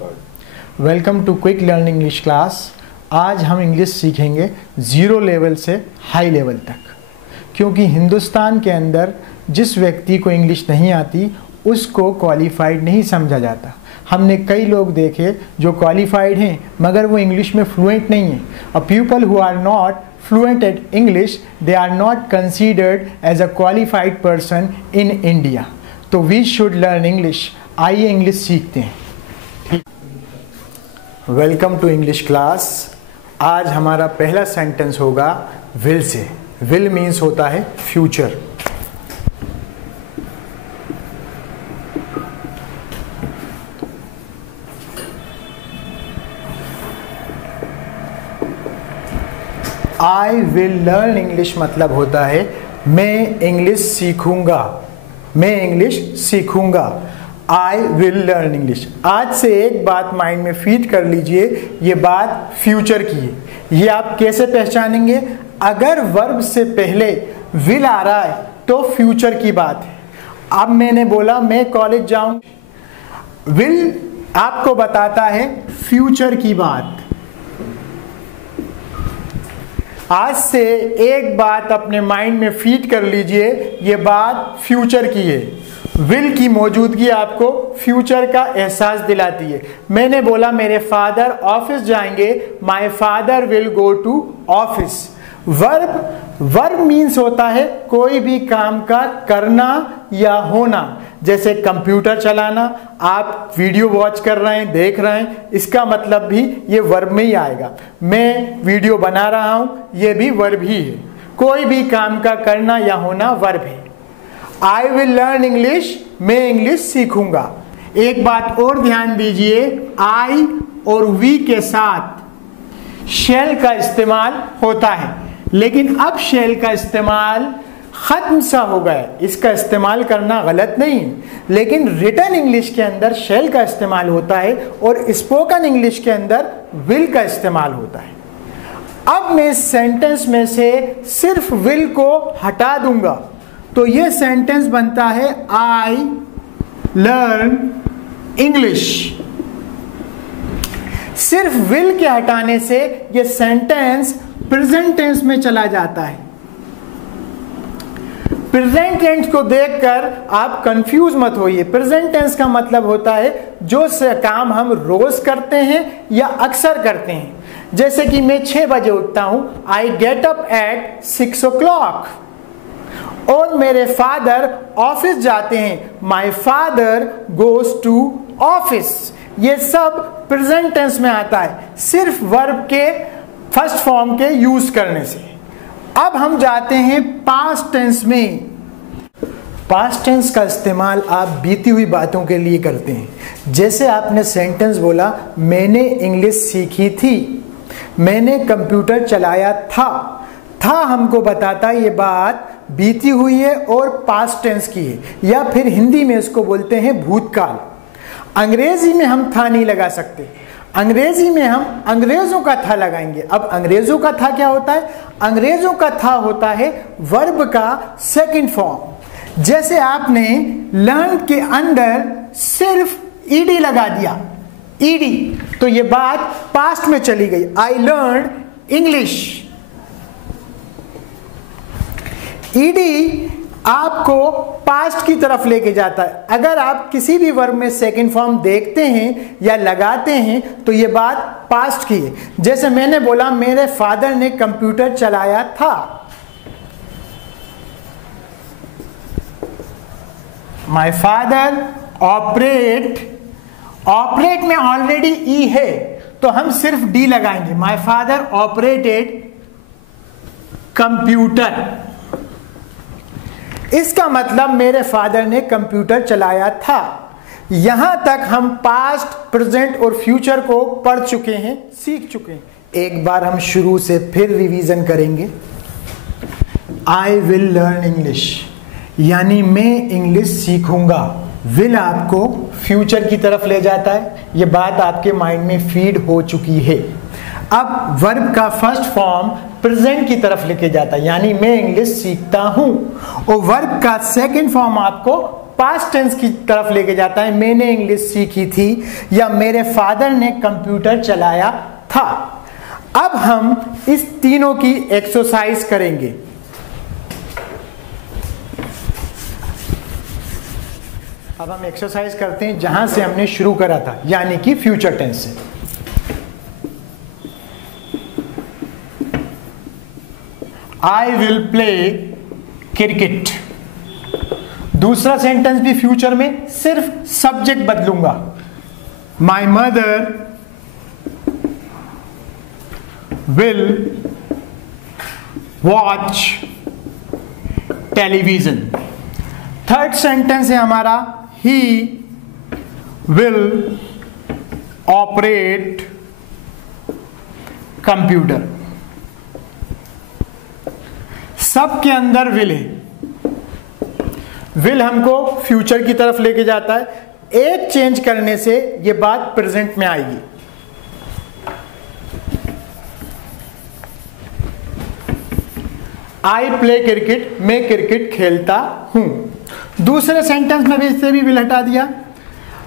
Welcome to Quick Learn English class. आज हम English सीखेंगे ज़ीरो लेवल से हाई लेवल तक, क्योंकि हिंदुस्तान के अंदर जिस व्यक्ति को इंग्लिश नहीं आती उसको क्वालिफाइड नहीं समझा जाता। हमने कई लोग देखे जो क्वालिफाइड हैं मगर वो इंग्लिश में फ्लुएंट नहीं है। A people who are not fluent at English, they are not considered as a qualified person in India. तो we should learn English. आइए इंग्लिश सीखते हैं। Welcome to English class. आज हमारा पहला सेंटेंस होगा विल से। विल मीन्स होता है future. I will learn English मतलब होता है मैं इंग्लिश सीखूंगा। मैं इंग्लिश सीखूंगा। I will learn English. आज से एक बात माइंड में फीड कर लीजिए, ये बात फ्यूचर की है। ये आप कैसे पहचानेंगे? अगर वर्ब से पहले विल आ रहा है तो फ्यूचर की बात है। अब मैंने बोला मैं कॉलेज जाऊं, विल आपको बताता है फ्यूचर की बात। आज से एक बात अपने माइंड में फीड कर लीजिए, ये बात फ्यूचर की है। विल की मौजूदगी आपको फ्यूचर का एहसास दिलाती है। मैंने बोला मेरे फादर ऑफिस जाएंगे, my father will go to office. Verb means होता है कोई भी काम का करना या होना। जैसे कंप्यूटर चलाना, आप वीडियो वॉच कर रहे हैं, देख रहे हैं, इसका मतलब भी ये वर्ब में ही आएगा। मैं वीडियो बना रहा हूं, ये भी वर्ब ही है। कोई भी काम का करना या होना वर्ब है। आई विल लर्न इंग्लिश, मैं इंग्लिश सीखूंगा। एक बात और ध्यान दीजिए, आई और वी के साथ शैल का इस्तेमाल होता है, लेकिन अब शैल का इस्तेमाल खत्म सा हो गया। इसका इस्तेमाल करना गलत नहीं, लेकिन रिटन इंग्लिश के अंदर शैल का इस्तेमाल होता है और स्पोकन इंग्लिश के अंदर विल का इस्तेमाल होता है। अब मैं सेंटेंस में से सिर्फ विल को हटा दूंगा तो यह सेंटेंस बनता है आई लर्न इंग्लिश। सिर्फ विल के हटाने से यह सेंटेंस प्रेजेंट टेंस में चला जाता है। प्रेजेंट टेंस को देखकर आप कंफ्यूज मत होइए। प्रेजेंट टेंस का मतलब होता है जो काम हम रोज करते हैं या अक्सर करते हैं। जैसे कि मैं 6 बजे उठता हूं, I get up at 6 o'clock। और मेरे फादर ऑफिस जाते हैं, my father goes to office. ये सब प्रेजेंट टेंस में आता है, सिर्फ वर्ब के फर्स्ट फॉर्म के यूज करने से। अब हम जाते हैं पास्ट टेंस में। पास्ट टेंस का इस्तेमाल आप बीती हुई बातों के लिए करते हैं। जैसे आपने सेंटेंस बोला मैंने इंग्लिश सीखी थी, मैंने कंप्यूटर चलाया था हमको बताता ये बात बीती हुई है और पास्ट टेंस की है, या फिर हिंदी में इसको बोलते हैं भूतकाल। अंग्रेजी में हम था नहीं लगा सकते, अंग्रेजी में हम अंग्रेजों का था लगाएंगे। अब अंग्रेजों का था क्या होता है? अंग्रेजों का था होता है वर्ब का सेकंड फॉर्म। जैसे आपने लर्न के अंदर सिर्फ ईडी लगा दिया, ईडी, तो ये बात पास्ट में चली गई। I learn English. ईडी आपको पास्ट की तरफ लेके जाता है। अगर आप किसी भी वर्ब में सेकंड फॉर्म देखते हैं या लगाते हैं तो ये बात पास्ट की है। जैसे मैंने बोला मेरे फादर ने कंप्यूटर चलाया था, माय फादर ऑपरेट में ऑलरेडी ई है तो हम सिर्फ डी लगाएंगे। My father operated computer. इसका मतलब मेरे फादर ने कंप्यूटर चलाया था। यहां तक हम पास्ट, प्रेजेंट और फ्यूचर को पढ़ चुके हैं, सीख चुके हैं। एक बार हम शुरू से फिर रिवीजन करेंगे। आई विल लर्न इंग्लिश यानी मैं इंग्लिश सीखूंगा। विल आपको फ्यूचर की तरफ ले जाता है, यह बात आपके माइंड में फीड हो चुकी है। अब वर्ब का फर्स्ट फॉर्म प्रेजेंट की तरफ लेके जाता है, यानी मैं इंग्लिश सीखता हूं। और वर्ब का सेकंड फॉर्म आपको पास्ट टेंस की तरफ लेके जाता है। मैंने इंग्लिश सीखी थी या मेरे फादर ने कंप्यूटर चलाया था। अब हम इस तीनों की एक्सरसाइज करेंगे। अब हम एक्सरसाइज करते हैं जहां से हमने शुरू करा था, यानी कि फ्यूचर टेंस से। I will play cricket. दूसरा सेंटेंस भी फ्यूचर में, सिर्फ सब्जेक्ट बदलूंगा। My mother will watch television. Third sentence है हमारा ही विल ऑपरेट कंप्यूटर। सब के अंदर विल है। विल हमको फ्यूचर की तरफ लेके जाता है। एक चेंज करने से ये बात प्रेजेंट में आएगी। आई प्ले क्रिकेट, मैं क्रिकेट खेलता हूं। दूसरे सेंटेंस में भी इससे भी विल हटा दिया।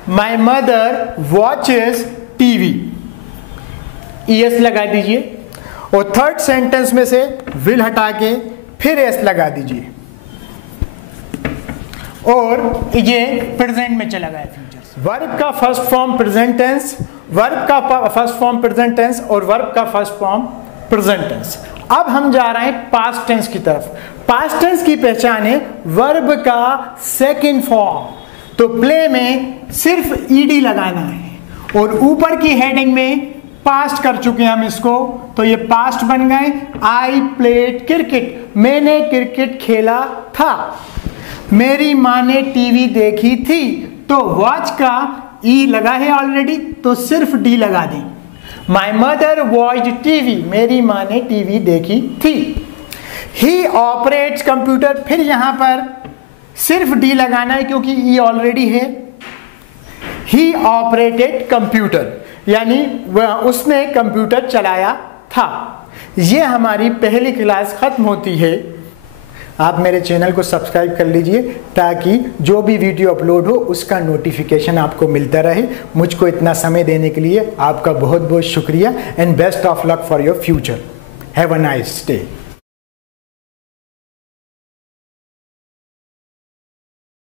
My mother watches TV, E S लगा दीजिए। और थर्ड सेंटेंस में से विल हटा के फिर एस लगा दीजिए और ये प्रेजेंट में चला गया फ्यूचर। वर्ब का first form present tense, verb का फर्स्ट फॉर्म प्रेजेंट टेंस और वर्ब का फर्स्ट फॉर्म प्रेजेंट टेंस। अब हम जा रहे हैं पास्ट टेंस की तरफ। पास्ट टेंस की पहचान है वर्ब का सेकंड फॉर्म। तो प्ले में सिर्फ ईडी लगाना है और ऊपर की हेडिंग में पास्ट कर चुके हैं हम इसको, तो ये पास्ट बन गए। आई प्लेड क्रिकेट, मैंने क्रिकेट खेला था। मेरी माँ ने टीवी देखी थी, तो वॉच का ई लगा है ऑलरेडी, तो सिर्फ डी लगा दें। माई मदर वॉच्ड टीवी, मेरी माँ ने टीवी देखी थी। ही ऑपरेट्स कंप्यूटर, फिर यहां पर सिर्फ डी लगाना है क्योंकि ई ऑलरेडी है। ही ऑपरेटेड कंप्यूटर, यानी उसने कंप्यूटर चलाया था। यह हमारी पहली क्लास खत्म होती है। आप मेरे चैनल को सब्सक्राइब कर लीजिए ताकि जो भी वीडियो अपलोड हो उसका नोटिफिकेशन आपको मिलता रहे। मुझको इतना समय देने के लिए आपका बहुत बहुत शुक्रिया and best of luck for your future. Have a nice day.